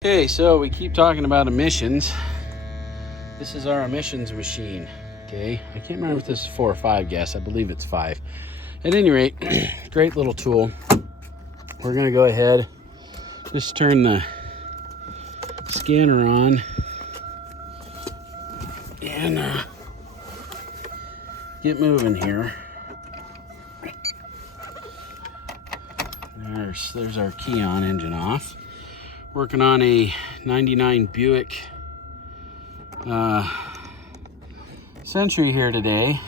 Okay, so we keep talking about emissions. This is our emissions machine. Okay, I can't remember if this is 4 or 5 gas. I believe it's 5. At any rate, great little tool. We're gonna go ahead, just turn the scanner on and get moving here. There's our key on, engine off. Working on a 99 Buick Century here today.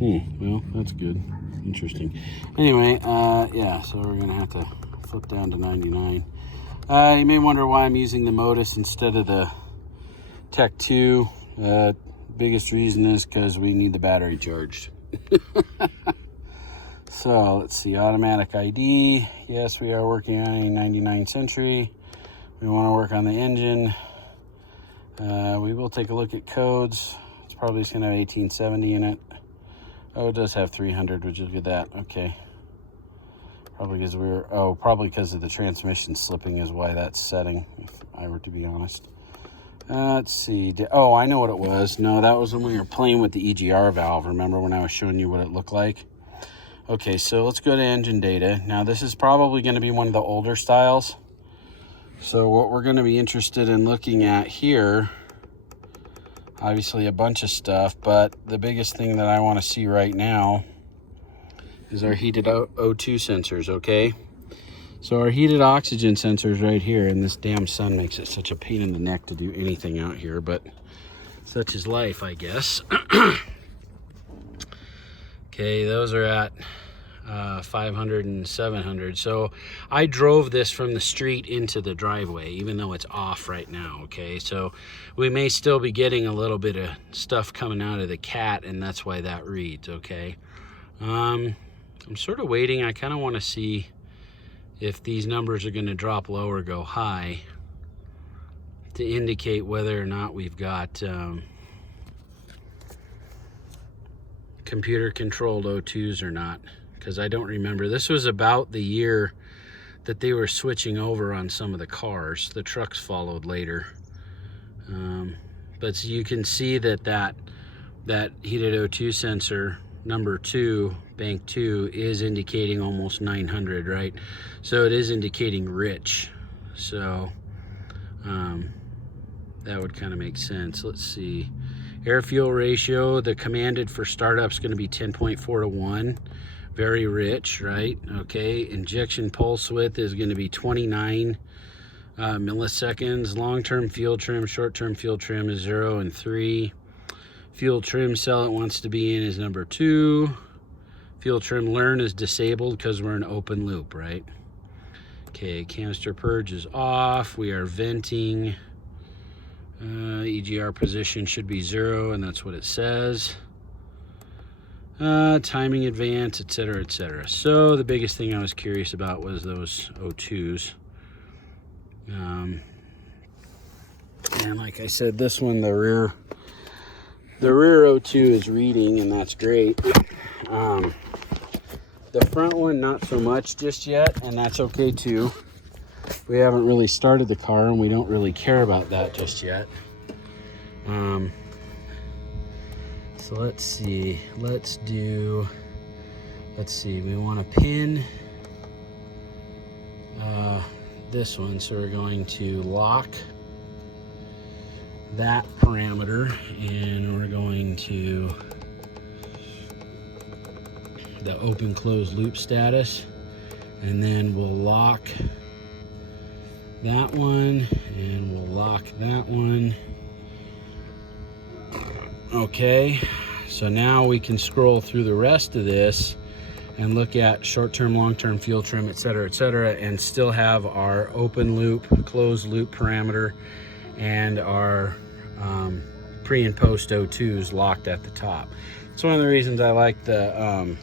Well, that's good. Interesting. Anyway, yeah, so we're gonna have to flip down to 99. You may wonder why I'm using the Modus instead of the Tech 2. Biggest reason is because we need the battery charged. So let's see, automatic ID. Yes, we are working on a 99 Century. We want to work on the engine. We will take a look at codes. It's probably just going to have 1870 in it. Oh, it does have 300. Would you look at that? Okay. Probably because of the transmission slipping is why that's setting, if I were to be honest. Let's see. Oh, I know what it was. No, that was when we were playing with the EGR valve. Remember when I was showing you what it looked like? Okay, so let's go to engine data. Now, this is probably going to be one of the older styles. So what we're going to be interested in looking at here, obviously a bunch of stuff, but the biggest thing that I want to see right now is our heated O2 sensors, okay? So our heated oxygen sensors right here, and this damn sun makes it such a pain in the neck to do anything out here, but such is life, I guess. Okay, those are at 500 and 700. So I drove this from the street into the driveway, even though it's off right now, okay? So we may still be getting a little bit of stuff coming out of the cat, and that's why that reads, okay? I'm sort of waiting. I kind of want to see if these numbers are going to drop low or go high to indicate whether or not we've got computer controlled O2s or not, because I don't remember. This was about the year that they were switching over on some of the cars. The trucks followed later, but you can see that heated O2 sensor number 2, bank 2, is indicating almost 900, right? So it is indicating rich, so that would kind of make sense. Let's see. Air fuel ratio, the commanded for startup is going to be 10.4 to 1. Very rich, right? Okay. Injection pulse width is going to be 29 milliseconds. Long-term fuel trim, short-term fuel trim is 0 and 3. Fuel trim cell it wants to be in is number 2. Fuel trim learn is disabled because we're in open loop, right? Okay, canister purge is off. We are venting. EGR position should be 0, and that's what it says. Timing advance, etc., etc. So the biggest thing I was curious about was those O2s. And like I said, this one, the rear O2 is reading, and that's great. The front one, not so much just yet, and that's okay too. We haven't really started the car, and we don't really care about that just yet. So let's see. Let's see. We want to pin this one, so we're going to lock that parameter, and we're going to the open closed loop status, and then we'll lock that one, and we'll lock that one. Okay, so now we can scroll through the rest of this and look at short-term, long-term fuel trim, etc., and still have our open loop, closed loop parameter, and our pre and post O2s locked at the top. It's one of the reasons I like the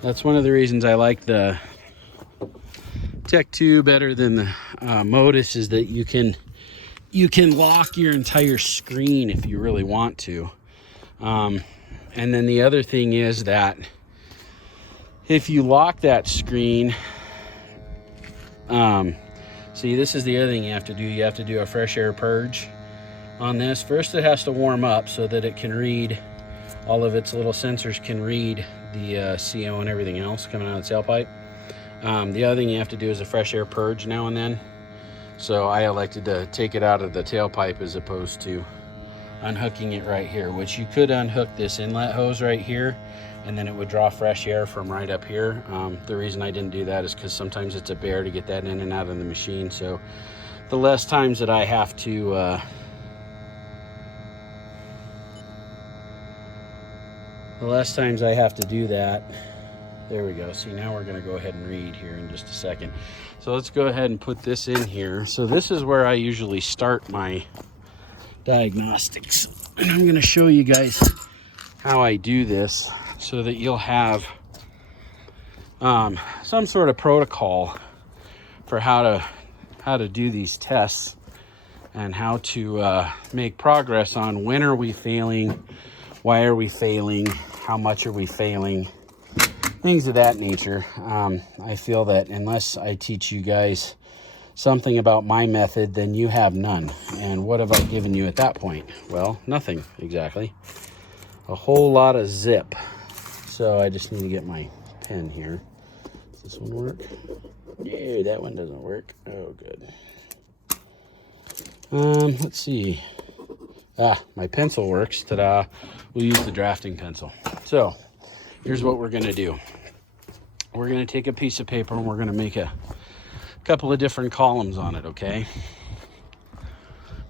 that's one of the reasons I like the Tech 2 better than the Modus, is that you can lock your entire screen if you really want to. And then the other thing is that if you lock that screen, see, this is the other thing you have to do. You have to do a fresh air purge on this. First, it has to warm up so that it can read, all of its little sensors can read the CO and everything else coming out of the tailpipe. The other thing you have to do is a fresh air purge now and then. So I elected to take it out of the tailpipe as opposed to unhooking it right here, which you could unhook this inlet hose right here and then it would draw fresh air from right up here. The reason I didn't do that is because sometimes it's a bear to get that in and out of the machine. So the less times that I have to do that. There we go. See, now we're going to go ahead and read here in just a second. So let's go ahead and put this in here. So this is where I usually start my diagnostics. And I'm going to show you guys how I do this so that you'll have some sort of protocol for how to do these tests and how to make progress on when are we failing, why are we failing, how much are we failing, things of that nature. I feel that unless I teach you guys something about my method, then you have none. And what have I given you at that point? Well, nothing exactly. A whole lot of zip. So I just need to get my pen here. Does this one work? No, that one doesn't work. Oh, good. Let's see. My pencil works. Ta-da. We'll use the drafting pencil. So here's what we're going to do. We're going to take a piece of paper and we're going to make a couple of different columns on it, okay?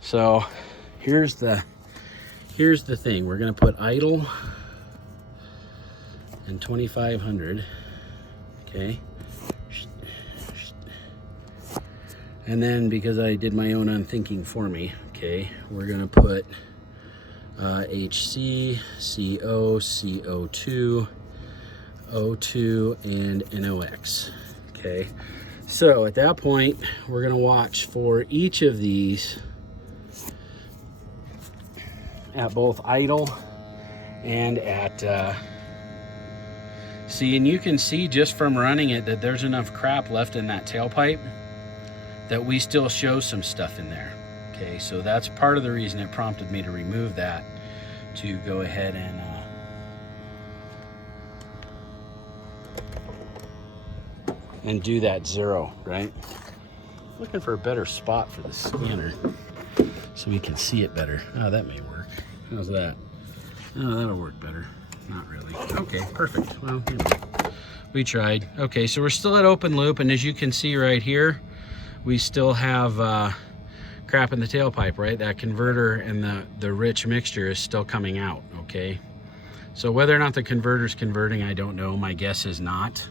So here's the thing. We're going to put idle and 2500, okay? And then because I did my own unthinking for me, okay, we're going to put HC, CO, CO2, O2, and NOx, okay? So at that point, we're going to watch for each of these at both idle and at see, and you can see just from running it that there's enough crap left in that tailpipe that we still show some stuff in there. Okay, so that's part of the reason it prompted me to remove that, to go ahead and do that zero, right? Looking for a better spot for the scanner so we can see it better. Oh, that may work. How's that? Oh, that'll work better. Not really. Okay, perfect. Well, you know, we tried. Okay, so we're still at open loop, and as you can see right here, we still have crap in the tailpipe, right? That converter and the rich mixture is still coming out, okay? So whether or not the converter's converting, I don't know. My guess is not,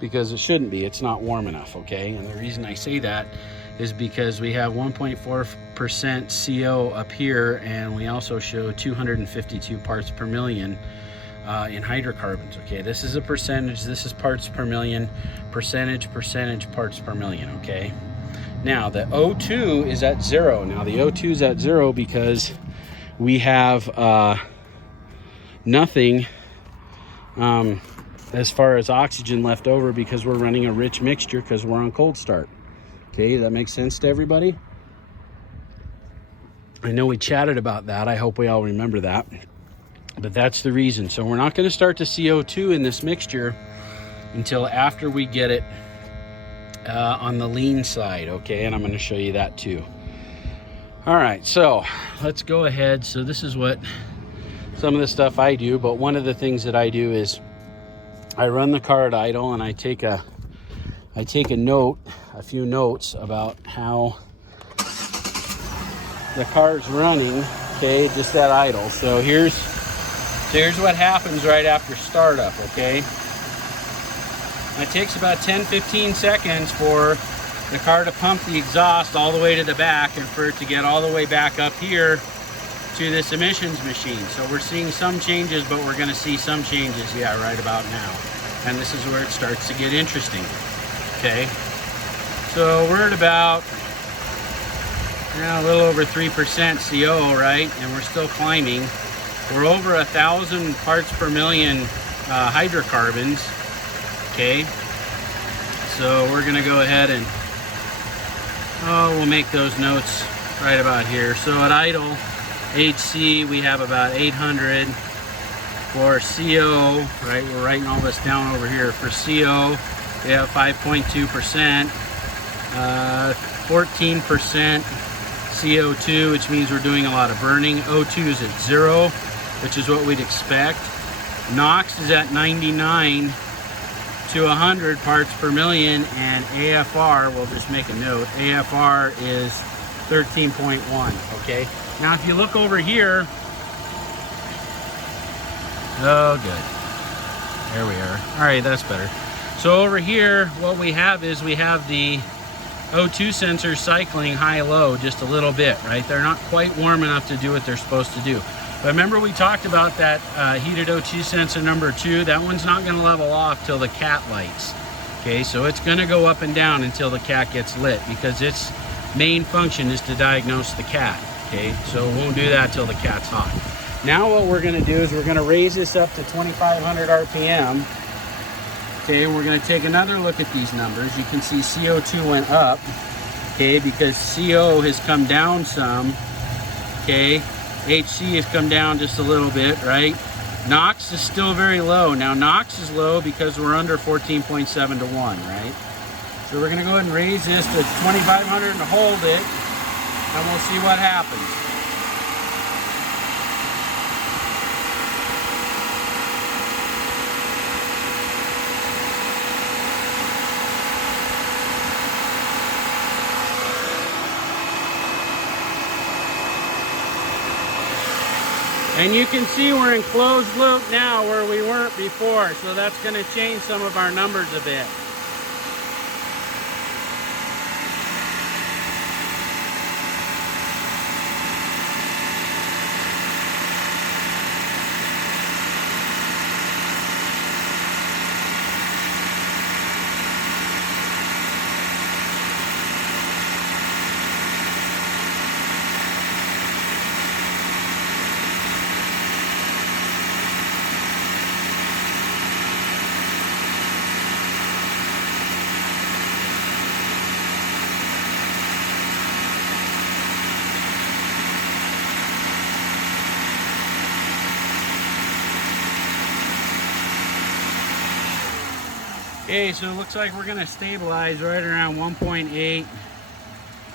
because it shouldn't be. It's not warm enough, okay? And the reason I say that is because we have 1.4% CO up here, and we also show 252 parts per million in hydrocarbons, okay? This is a percentage, this is parts per million, percentage, parts per million, okay? Now, the O2 is at 0. Now, the O2 is at 0 because we have nothing as far as oxygen left over because we're running a rich mixture because we're on cold start. Okay, that makes sense to everybody? I know we chatted about that. I hope we all remember that. But that's the reason. So we're not going to start to CO2 in this mixture until after we get it on the lean side, okay? And I'm going to show you that too. All right, so let's go ahead. So this is what some of the stuff I do, but one of the things that I do is I run the car at idle and I take a note, a few notes about how the car's running, okay, just at idle. So here's what happens right after startup, okay? It takes about 10-15 seconds for the car to pump the exhaust all the way to the back and for it to get all the way back up here to this emissions machine. So we're seeing some changes, but we're going to see some changes, yeah, right about now. And this is where it starts to get interesting, okay? So we're at about a little over 3% CO, right? And we're still climbing. We're over 1,000 parts per million hydrocarbons. Okay, so we're gonna go ahead and we'll make those notes right about here. So at idle HC we have about 800. For CO, right, we're writing all this down over here. For CO we have 5.2%, 14% CO2, which means we're doing a lot of burning. O2 is at 0, which is what we'd expect. NOx is at 99 to 100 parts per million, and AFR, we'll just make a note, AFR is 13.1, okay? Now if you look over here, oh good, there we are. All right, that's better. So over here, what we have is we have the O2 sensors cycling high-low just a little bit, right? They're not quite warm enough to do what they're supposed to do. But remember we talked about that heated O2 sensor number 2, that one's not gonna level off till the cat lights. Okay, so it's gonna go up and down until the cat gets lit, because its main function is to diagnose the cat, okay? So it won't do that till the cat's hot. Now what we're gonna do is we're gonna raise this up to 2,500 RPM. Okay, and we're gonna take another look at these numbers. You can see CO2 went up, okay, because CO has come down some, okay? HC has come down just a little bit, right? NOx is still very low. Now NOx is low because we're under 14.7 to 1, right? So we're gonna go ahead and raise this to 2,500 and hold it, and we'll see what happens. And you can see we're in closed loop now where we weren't before, so that's going to change some of our numbers a bit. Okay, so it looks like we're going to stabilize right around 1.8,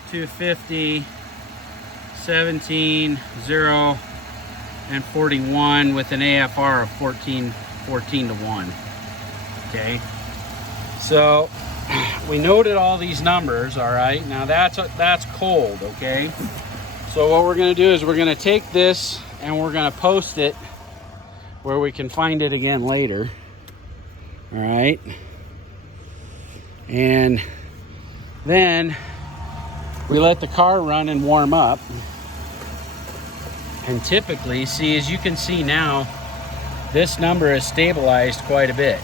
250, 17, 0, and 41 with an AFR of 14 to 1. Okay, so we noted all these numbers, all right? Now that's cold, okay? So what we're going to do is we're going to take this and we're going to post it where we can find it again later, all right? And then we let the car run and warm up. And typically, see, as you can see now, this number is stabilized quite a bit.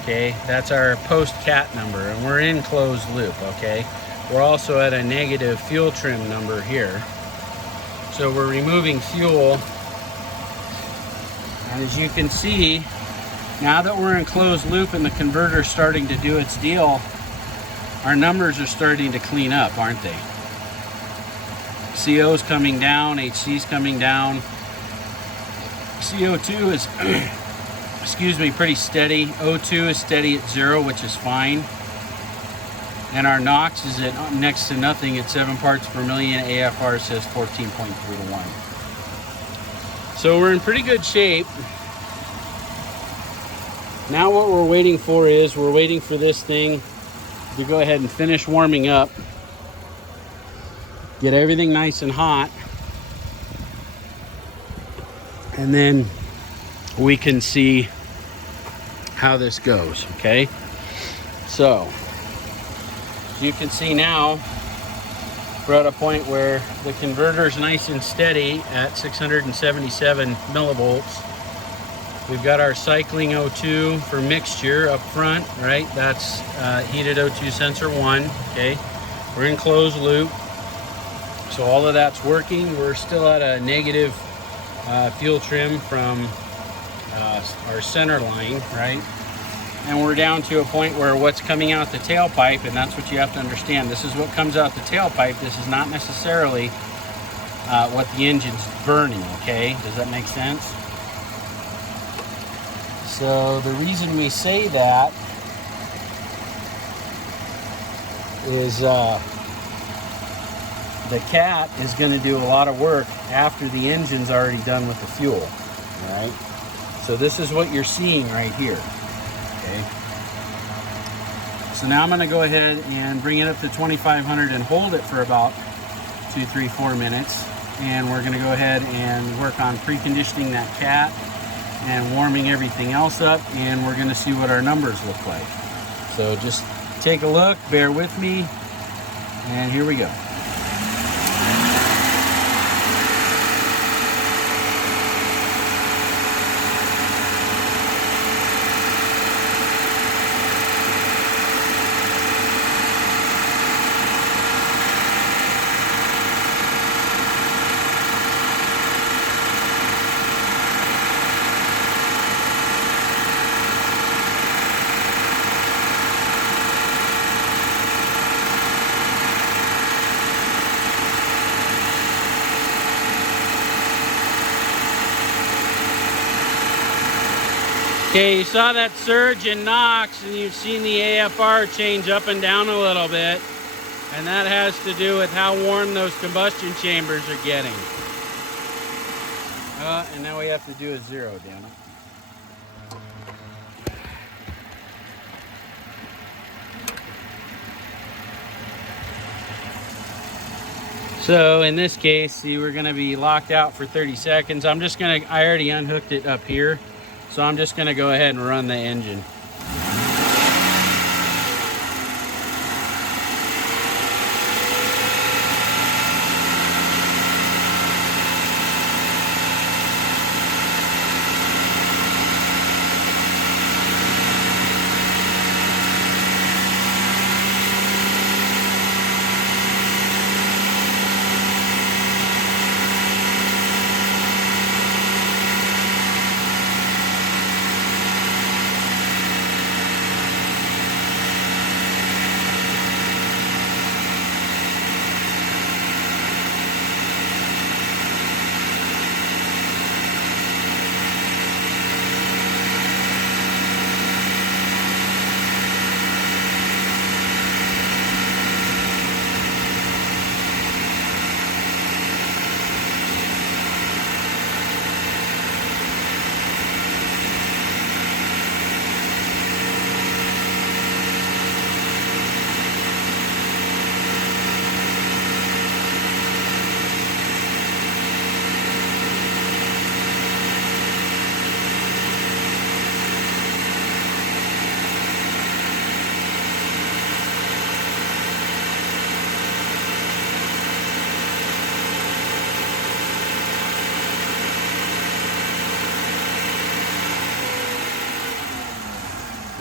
Okay, that's our post-cat number, and we're in closed loop, okay? We're also at a negative fuel trim number here. So we're removing fuel. And as you can see, now that we're in closed loop and the converter's starting to do its deal, our numbers are starting to clean up, aren't they? CO's coming down, HC's coming down. CO2 is, excuse me, pretty steady. O2 is steady at 0, which is fine. And our NOx is at next to nothing at 7 parts per million. AFR says 14.3 to 1. So we're in pretty good shape. Now what we're waiting for is we're waiting for this thing to go ahead and finish warming up, get everything nice and hot, and then we can see how this goes, okay? So you can see now we're at a point where the converter is nice and steady at 677 millivolts. We've got our cycling O2 for mixture up front, right? That's heated O2 sensor 1, okay? We're in closed loop. So all of that's working. We're still at a negative fuel trim from our center line, right? And we're down to a point where what's coming out the tailpipe, and that's what you have to understand. This is what comes out the tailpipe. This is not necessarily what the engine's burning, okay? Does that make sense? So the reason we say that is the cat is going to do a lot of work after the engine's already done with the fuel, all right? So this is what you're seeing right here, okay? So now I'm going to go ahead and bring it up to 2500 and hold it for about 2, 3, 4 minutes. And we're going to go ahead and work on preconditioning that cat and warming everything else up, and we're going to see what our numbers look like. So just take a look, bear with me, and here we go. Okay, you saw that surge in NOx, and you've seen the AFR change up and down a little bit, and that has to do with how warm those combustion chambers are getting. And now we have to do a 0, damn it. So in this case, see, we're gonna be locked out for 30 seconds. I already unhooked it up here. So I'm just going to go ahead and run the engine.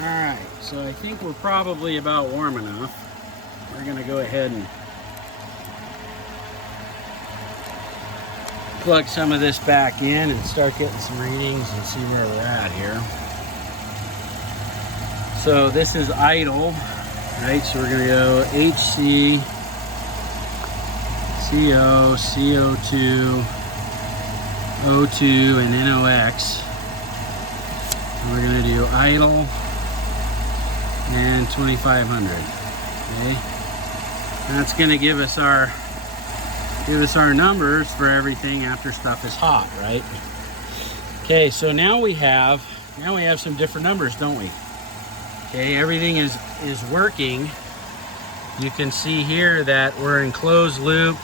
Alright, so I think we're probably about warm enough. We're going to go ahead and plug some of this back in and start getting some readings and see where we're at here. So this is idle, right? So we're going to go HC, CO, CO2, O2, and NOx. And we're going to do idle and 2500. Okay, that's going to give us our numbers for everything after stuff is hot, right? Okay, so now we have some different numbers, don't we? Okay, everything is working. You can see here that we're in closed loop.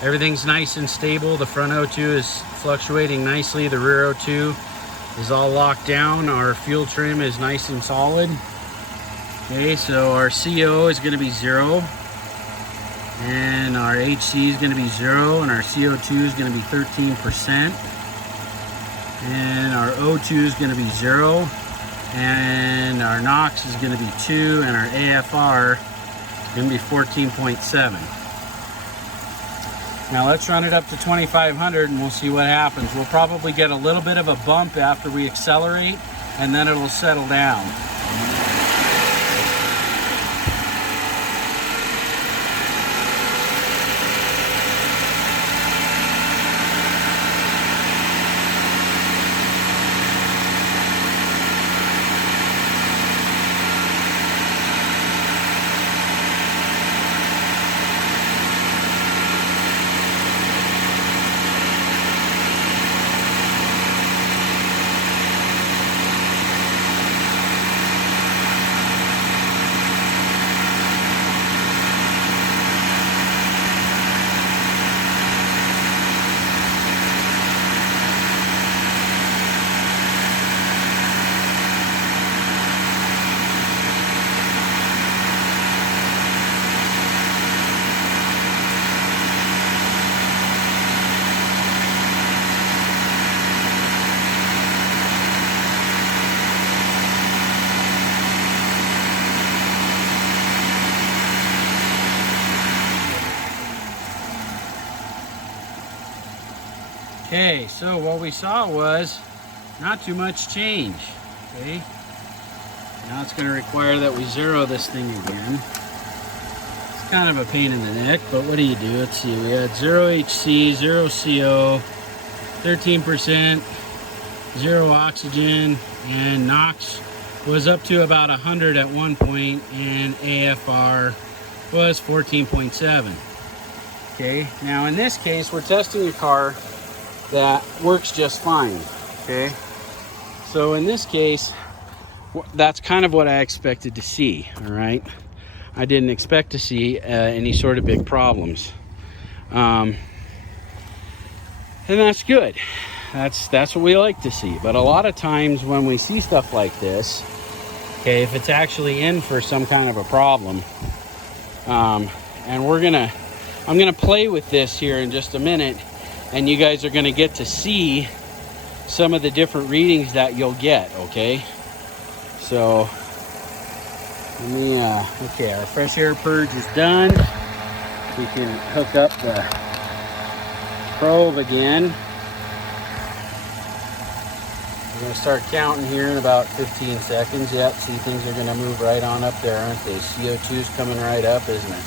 Everything's nice and stable. The front O2 is fluctuating nicely. The rear O2 is all locked down. Our fuel trim is nice and solid. Okay, so our CO is going to be 0, and our HC is going to be 0, and our CO2 is going to be 13%, and our O2 is going to be 0, and our NOx is going to be 2, and our AFR is going to be 14.7. Now let's run it up to 2,500 and we'll see what happens. We'll probably get a little bit of a bump after we accelerate, and then it'll settle down. Okay, so what we saw was not too much change. Okay, now it's going to require that we zero this thing again. It's kind of a pain in the neck, but what do you do? Let's see, we had 0 HC, 0 CO, 13%, 0 oxygen, and NOx was up to about 100 at one point, and AFR was 14.7. Okay, now in this case, we're testing a car that works just fine. Okay, so in this case, that's kind of what I expected to see. All right, I didn't expect to see any sort of big problems, and that's good. That's what we like to see. But a lot of times when we see stuff like this, okay, if it's actually in for some kind of a problem, and I'm gonna play with this here in just a minute, and you guys are gonna get to see some of the different readings that you'll get. Okay, so let me okay, our fresh air purge is done. We can hook up the probe again. We're gonna start counting here in about 15 seconds. Yep, see, things are gonna move right on up there, aren't they? CO2's coming right up, isn't it?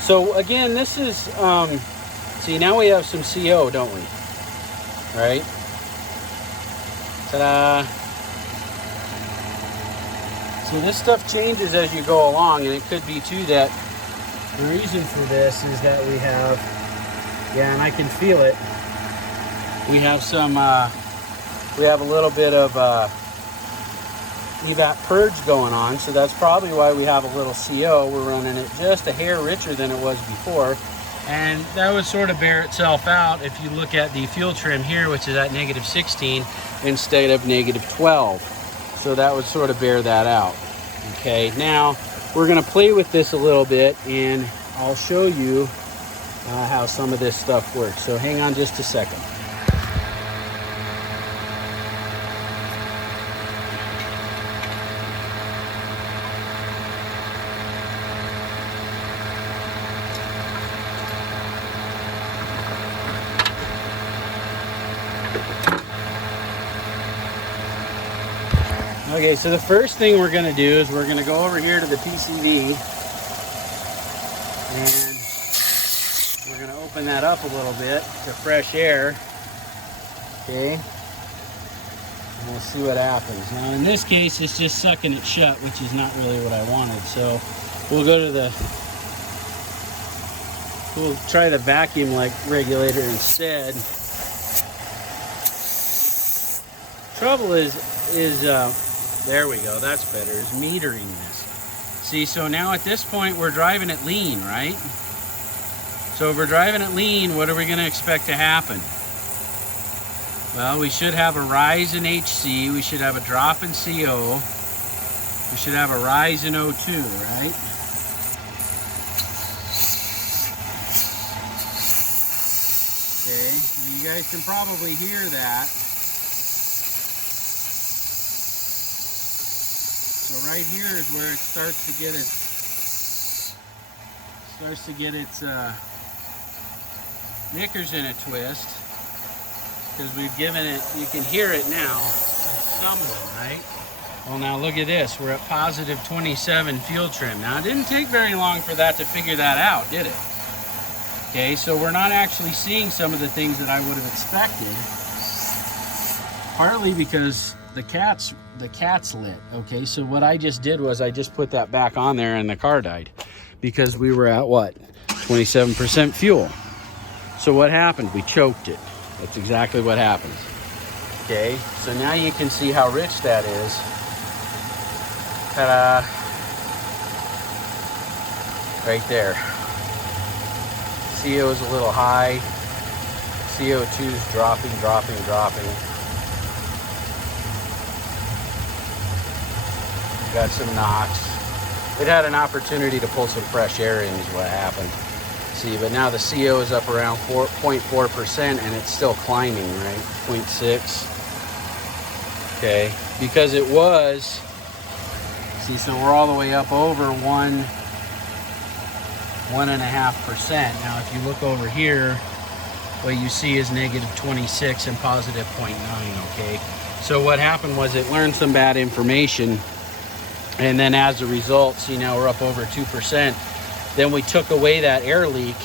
So again, this is see, now we have some CO, don't we? Right? Ta-da! So this stuff changes as you go along, and it could be too that the reason for this is that we have, yeah, and I can feel it. We have some, we have a little bit of evap purge going on, so that's probably why we have a little CO. We're running it just a hair richer than it was before. And that would sort of bear itself out if you look at the fuel trim here, which is at -16 instead of -12. So that would sort of bear that out. Okay, now we're gonna play with this a little bit, and I'll show you how some of this stuff works. So hang on just a second. Okay, so the first thing we're going to do is we're going to go over here to the PCV, and we're going to open that up a little bit to fresh air. Okay, and we'll see what happens. Now in this case, it's just sucking it shut, which is not really what I wanted. So we'll go to we'll try the vacuum like regulator instead. Trouble is there we go, that's better, is metering this. See, so now at this point we're driving it lean, right? So if we're driving it lean, what are we going to expect to happen? Well, we should have a rise in HC, we should have a drop in CO, we should have a rise in O2, right? Okay, well, you guys can probably hear that. So right here is where it starts to get its knicker's in a twist because we've given it, you can hear it now, somewhat, right? Well, now look at this. We're at positive 27 fuel trim. Now, it didn't take very long for that to figure that out, did it? Okay, so we're not actually seeing some of the things that I would have expected. Partly because the cat's lit. Okay, so what I just did was I just put that back on there and the car died because we were at what? 27% fuel. So what happened? We choked it. That's exactly what happens. Okay, so now you can see how rich that is. Ta-da! Right there. CO is a little high. CO2 is dropping. Got some NOx. It had an opportunity to pull some fresh air in is what happened. See, but now the CO is up around 4.4% and it's still climbing, right? 0.6. Okay, because it was, see, so we're all the way up over 1.5%. Now, if you look over here, what you see is negative 26 and positive 0.9, okay? So what happened was it learned some bad information, and then as a result, see, now we're up over 2%. Then we took away that air leak,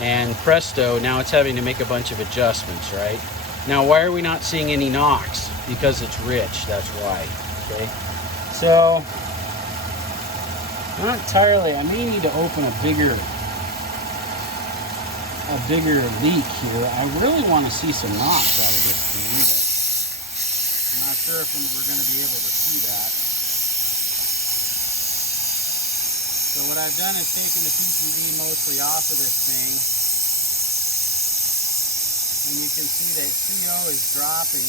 and presto, now it's having to make a bunch of adjustments, right? Now, why are we not seeing any NOx? Because it's rich, that's why, okay? So, not entirely, I may need to open a bigger leak here. I really want to see some NOx out of this thing, but I'm not sure if we're going to be able to see that. So what I've done is taken the PCV mostly off of this thing. And you can see that CO is dropping.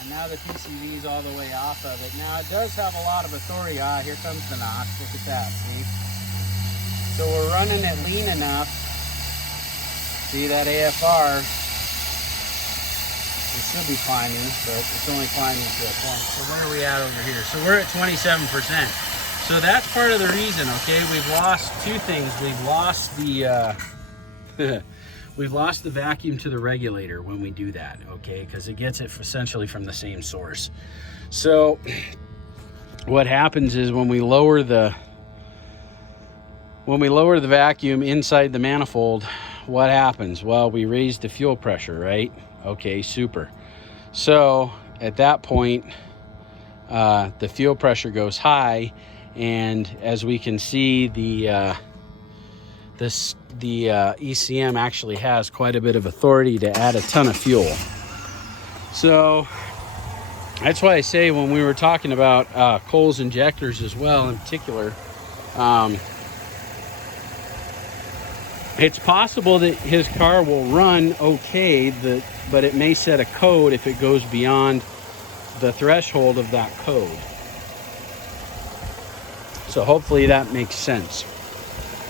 And now the PCV is all the way off of it. Now it does have a lot of authority. Ah, here comes the NOx. Look at that, see? So we're running it lean enough. See that AFR? It should be climbing, but it's only climbing to a point. So where are we at over here? So we're at 27%. So that's part of the reason, okay? We've lost two things. We've lost the we've lost the vacuum to the regulator when we do that, okay? Because it gets it essentially from the same source. So what happens is when we lower the vacuum inside the manifold, what happens? Well, we raise the fuel pressure, right? Okay, super. So at that point, the fuel pressure goes high, and as we can see, the ECM actually has quite a bit of authority to add a ton of fuel. So that's why I say when we were talking about Cole's injectors as well, in particular, it's possible that his car will run okay, but it may set a code if it goes beyond the threshold of that code. So hopefully that makes sense.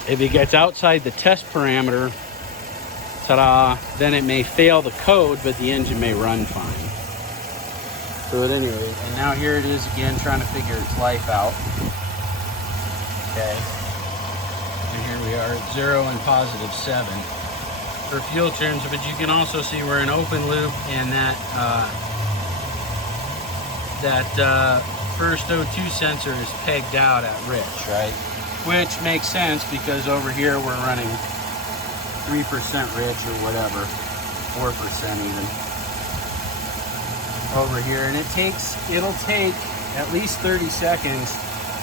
If it gets outside the test parameter, ta-da, then it may fail the code, but the engine may run fine. So at any rate, and now here it is again trying to figure its life out. Okay. And here we are at 0 and positive 7 for fuel trims, but you can also see we're in open loop, and that first O2 sensor is pegged out at rich, right? Which makes sense because over here we're running 3% rich or whatever, 4% even over here, and it'll take at least 30 seconds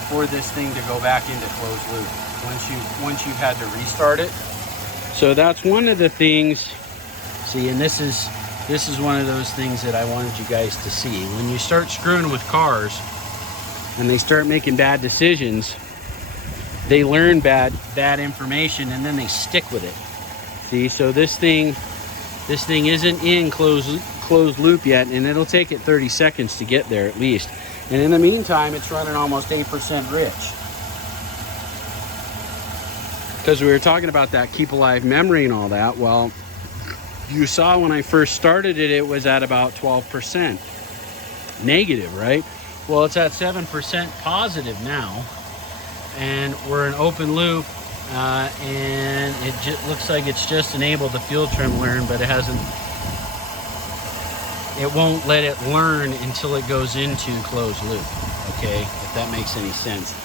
for this thing to go back into closed loop once you've had to restart it. So that's one of the things. See, and this is one of those things that I wanted you guys to see. When you start screwing with cars and they start making bad decisions, they learn bad information and then they stick with it. See, so this thing isn't in closed loop yet, and it'll take it 30 seconds to get there at least. And in the meantime, it's running almost 8% rich. Because we were talking about that keep alive memory and all that. Well, you saw when I first started it, it was at about 12% negative, right? Well, it's at 7% positive now, and we're in open loop and it just looks like it's just enabled the fuel trim learn, but it hasn't. It won't let it learn until it goes into closed loop. Okay, if that makes any sense.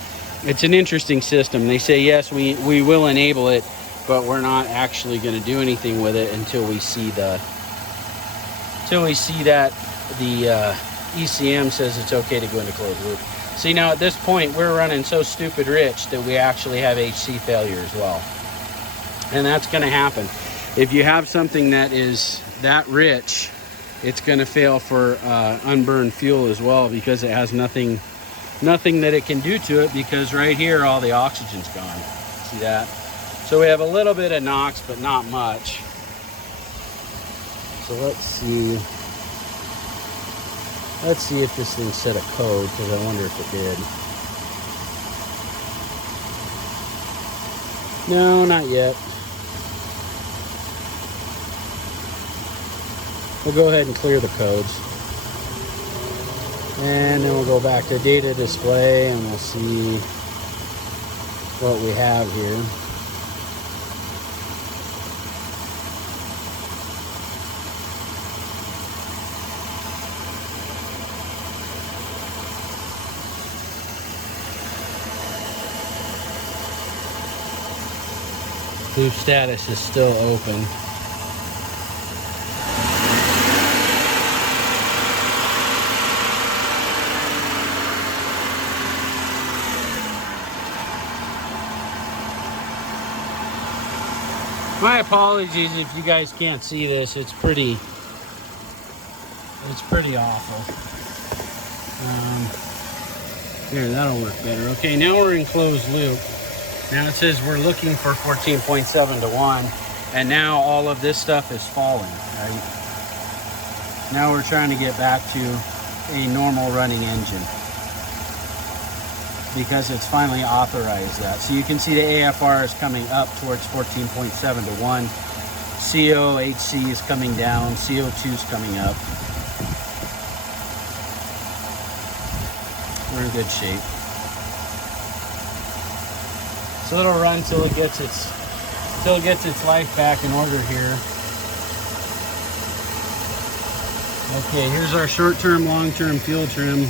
It's an interesting system. They say yes, we will enable it, but we're not actually going to do anything with it until we see that the ECM says it's okay to go into closed loop. See, now at this point we're running so stupid rich that we actually have HC failure as well, and that's going to happen if you have something that is that rich. It's going to fail for unburned fuel as well, because it has nothing that it can do to it, because right here all the oxygen's gone. See that? So we have a little bit of NOx, but not much. So let's see if this thing set a code, because I wonder if it did. No, not yet. We'll go ahead and clear the codes, and then we'll go back to data display, and we'll see what we have here. Loop status is still open. My apologies if you guys can't see this. It's pretty awful. Here, that'll work better. Okay, now we're in closed loop. Now it says we're looking for 14.7 to 1, and now all of this stuff is falling, right? Now we're trying to get back to a normal running engine, because it's finally authorized that. So you can see the AFR is coming up towards 14.7 to 1. COHC is coming down. CO2 is coming up. We're in good shape. So it'll run till it gets its life back in order here. Okay, here's our short-term, long-term fuel trim.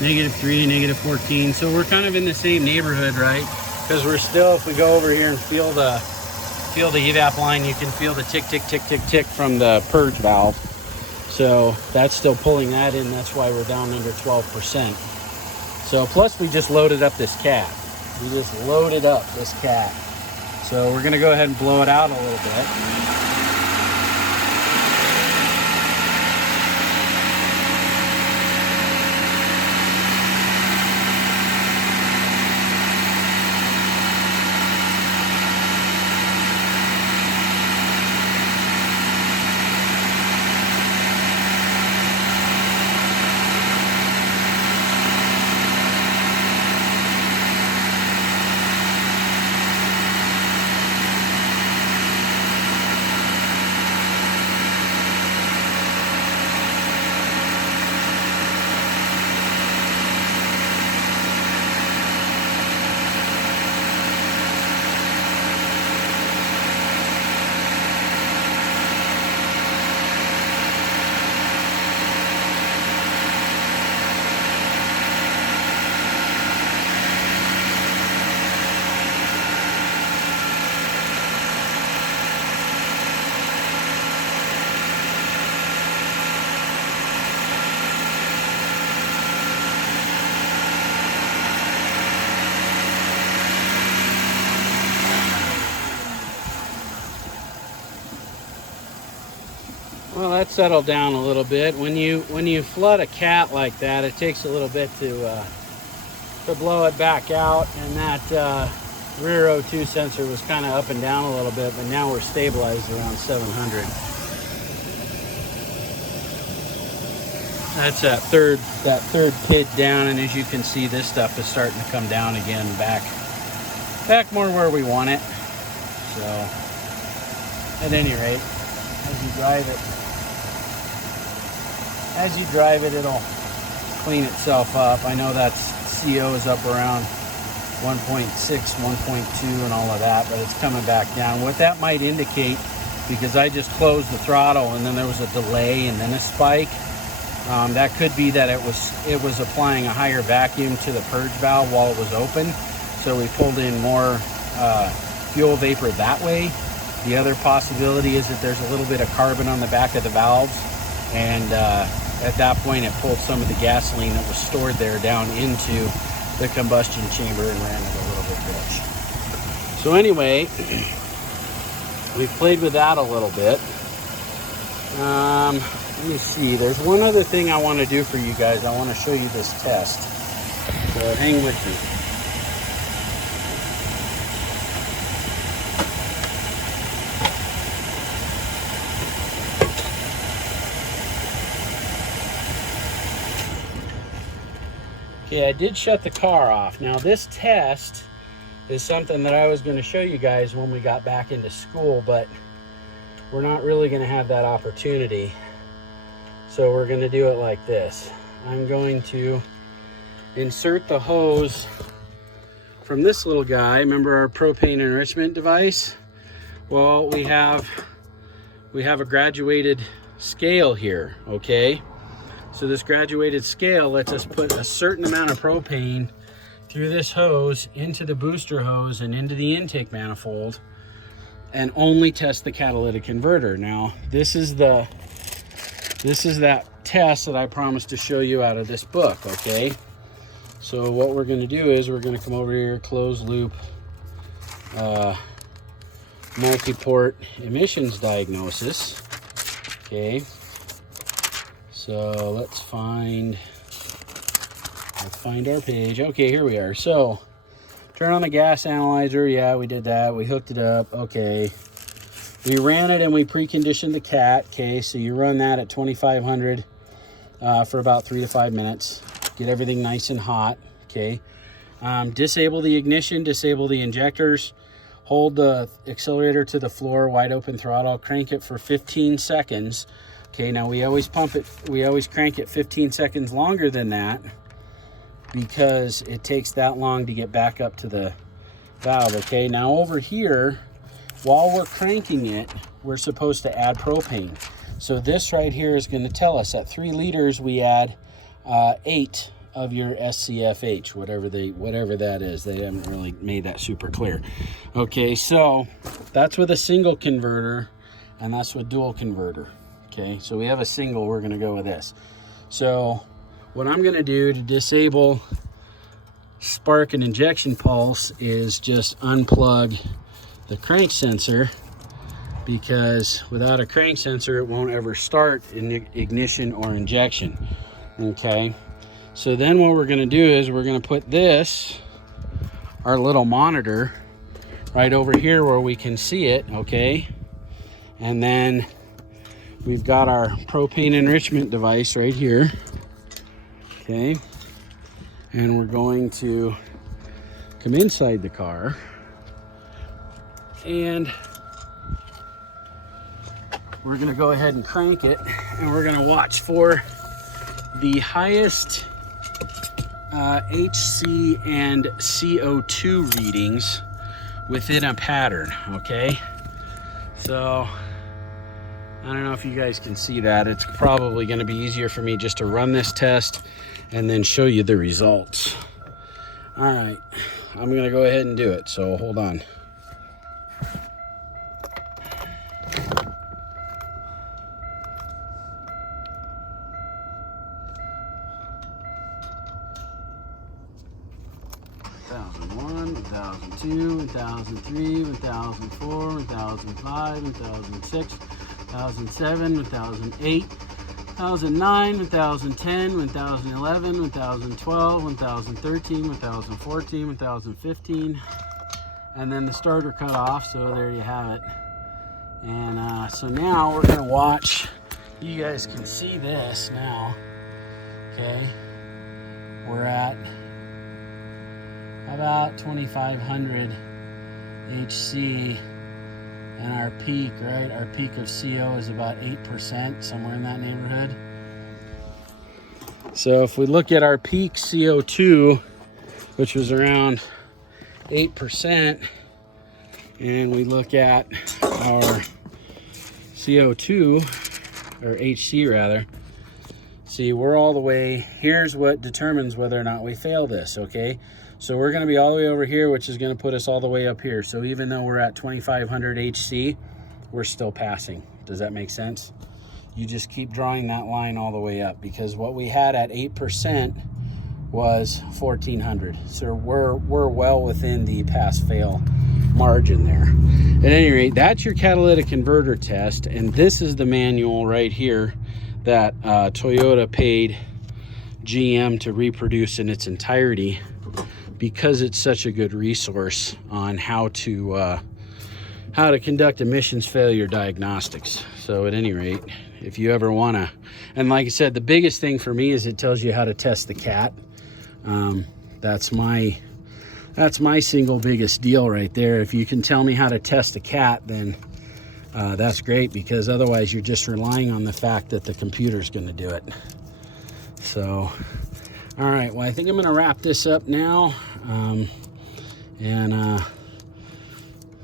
-3, -14. So we're kind of in the same neighborhood, right? Because we're still, if we go over here and feel the evap line, you can feel the tick, tick, tick, tick, tick from the purge valve. So that's still pulling that in. That's why we're down under 12%. So plus we just loaded up this cat. So we're gonna go ahead and blow it out a little bit. Well, that settled down a little bit. When you flood a cat like that, it takes a little bit to blow it back out, and that rear O2 sensor was kind of up and down a little bit, but now we're stabilized around 700. That's that third PID down, and as you can see, this stuff is starting to come down again, back more where we want it. So at any rate, as you drive it, it'll clean itself up. I know that's CO is up around 1.6, 1.2 and all of that, but it's coming back down. What that might indicate, because I just closed the throttle and then there was a delay and then a spike, that could be that it was applying a higher vacuum to the purge valve while it was open, so we pulled in more fuel vapor that way. The other possibility is that there's a little bit of carbon on the back of the valves, and at that point it pulled some of the gasoline that was stored there down into the combustion chamber and ran it a little bit rich. So anyway, we've played with that a little bit. Let me see, there's one other thing I want to do for you guys. I want to show you this test, so hang with me. Okay, I did shut the car off. Now this test is something that I was going to show you guys when we got back into school, but we're not really going to have that opportunity. So we're going to do it like this. I'm going to insert the hose from this little guy. Remember our propane enrichment device? Well, we have a graduated scale here, okay? So this graduated scale lets us put a certain amount of propane through this hose into the booster hose and into the intake manifold, and only test the catalytic converter. Now, this is that test that I promised to show you out of this book, okay? So what we're going to do is we're going to come over here, closed loop multi-port emissions diagnosis, okay? So let's find our page. Okay, here we are. So turn on the gas analyzer. Yeah, we did that. We hooked it up. Okay. We ran it and we preconditioned the cat. Okay, so you run that at 2500 for about 3 to 5 minutes. Get everything nice and hot. Okay. Disable the ignition, disable the injectors, hold the accelerator to the floor, wide open throttle, crank it for 15 seconds. Okay, now we always crank it 15 seconds longer than that because it takes that long to get back up to the valve. Okay, now over here, while we're cranking it, we're supposed to add propane. So this right here is going to tell us at 3 liters, we add 8 of your SCFH, whatever that is. They haven't really made that super clear. Okay, so that's with a single converter, and that's with dual converter. Okay, so we have a single, we're going to go with this. So what I'm going to do to disable spark and injection pulse is just unplug the crank sensor, because without a crank sensor it won't ever start in ignition or injection. Okay, so then what we're going to do is we're going to put this, our little monitor, right over here where we can see it. Okay, and then we've got our propane enrichment device right here. Okay, and we're going to come inside the car and we're going to go ahead and crank it, and we're going to watch for the highest HC and CO2 readings within a pattern. Okay, so I don't know if you guys can see that. It's probably going to be easier for me just to run this test and then show you the results. All right, I'm going to go ahead and do it, so hold on. $1,001, $1,002, $1,003, $1,004, $1,005, $1,006, $1,007, $1,008, $1,009, $1,010, $1,011, $1,012, $1,013, $1,014, $1,015, and then the starter cut off. So there you have it. And so now we're gonna watch. You guys can see this now. Okay, we're at about 2,500 HC, and our peak, right? Our peak of CO is about 8%, somewhere in that neighborhood. So if we look at our peak CO2, which was around 8% and we look at our CO2, or HC rather, see, we're all the way, here's what determines whether or not we fail this, okay? So we're gonna be all the way over here, which is gonna put us all the way up here. So even though we're at 2,500 HC, we're still passing. Does that make sense? You just keep drawing that line all the way up, because what we had at 8% was 1,400. So we're well within the pass-fail margin there. At any rate, that's your catalytic converter test, and this is the manual right here that Toyota paid GM to reproduce in its entirety, because it's such a good resource on how to conduct emissions failure diagnostics. So at any rate, if you ever want to, and like I said, the biggest thing for me is it tells you how to test the cat. That's my single biggest deal right there. If you can tell me how to test a cat, then that's great, because otherwise you're just relying on the fact that the computer's going to do it. So, all right, well, I think I'm going to wrap this up now, and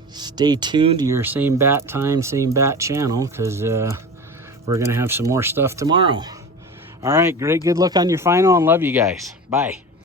stay tuned to your same bat time, same bat channel, because we're going to have some more stuff tomorrow. All right, great, good luck on your final, and love you guys. Bye.